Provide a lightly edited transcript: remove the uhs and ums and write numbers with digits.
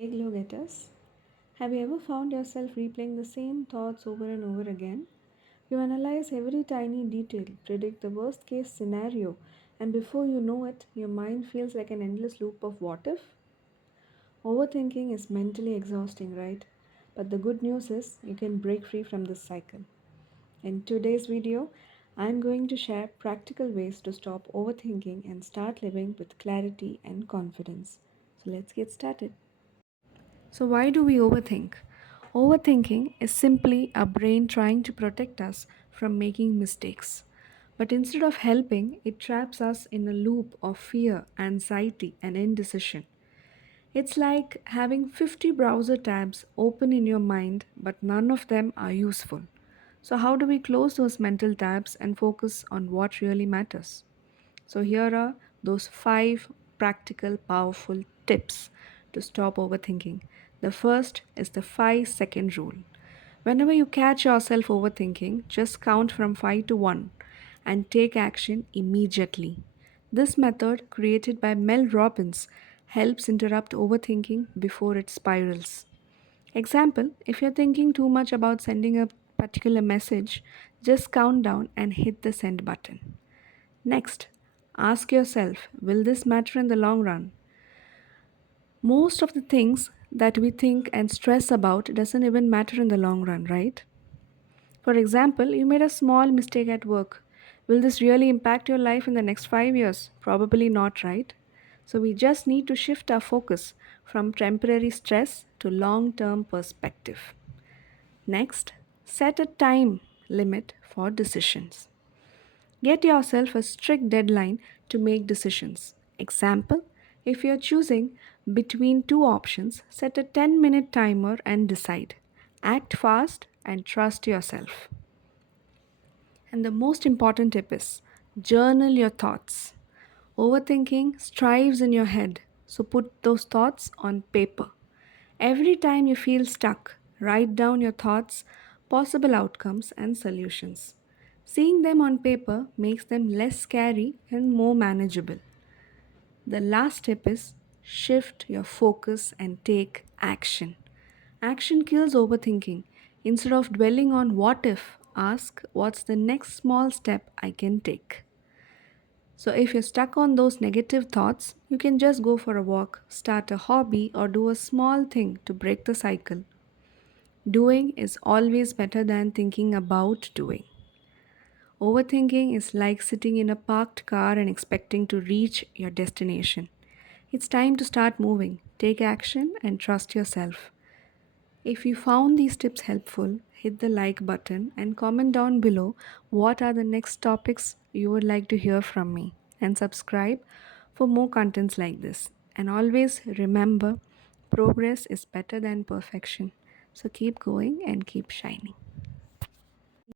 Take a look at us. Have you ever found yourself replaying the same thoughts over and over again? You analyze every tiny detail, predict the worst case scenario, and before you know it, your mind feels like an endless loop of what if? Overthinking is mentally exhausting, right? But the good news is you can break free from this cycle. In today's video, I'm going to share practical ways to stop overthinking and start living with clarity and confidence. So let's get started. So, why do we overthink? Overthinking is simply our brain trying to protect us from making mistakes. But instead of helping, it traps us in a loop of fear, anxiety, and indecision. It's like having 50 browser tabs open in your mind, but none of them are useful. So, how do we close those mental tabs and focus on what really matters? So, here are those 5 practical, powerful tips to stop overthinking. The first is the 5-second rule. Whenever you catch yourself overthinking, just count from 5 to 1 and take action immediately. This method, created by Mel Robbins, helps interrupt overthinking before it spirals. Example, if you're thinking too much about sending a particular message, just count down and hit the send button. Next, ask yourself, will this matter in the long run? Most of the things that we think and stress about doesn't even matter in the long run, right? For example, you made a small mistake at work. Will this really impact your life in the next 5 years? Probably not, right? So we just need to shift our focus from temporary stress to long-term perspective. Next, set a time limit for decisions. Get yourself a strict deadline to make decisions. Example, if you're choosing between two options, set a 10-minute timer and decide. Act fast and trust yourself. And the most important tip is journal your thoughts. Overthinking strives in your head, so put those thoughts on paper. Every time you feel stuck, write down your thoughts, possible outcomes, and solutions. Seeing them on paper makes them less scary and more manageable. The last tip is shift your focus and take action. Action kills overthinking. Instead of dwelling on what if, ask what's the next small step I can take. So, if you're stuck on those negative thoughts, you can just go for a walk, start a hobby, or do a small thing to break the cycle. Doing is always better than thinking about doing. Overthinking is like sitting in a parked car and expecting to reach your destination. It's time to start moving, take action, and trust yourself. If you found these tips helpful, hit the like button and comment down below what are the next topics you would like to hear from me, and subscribe for more contents like this. And always remember, progress is better than perfection. So keep going and keep shining.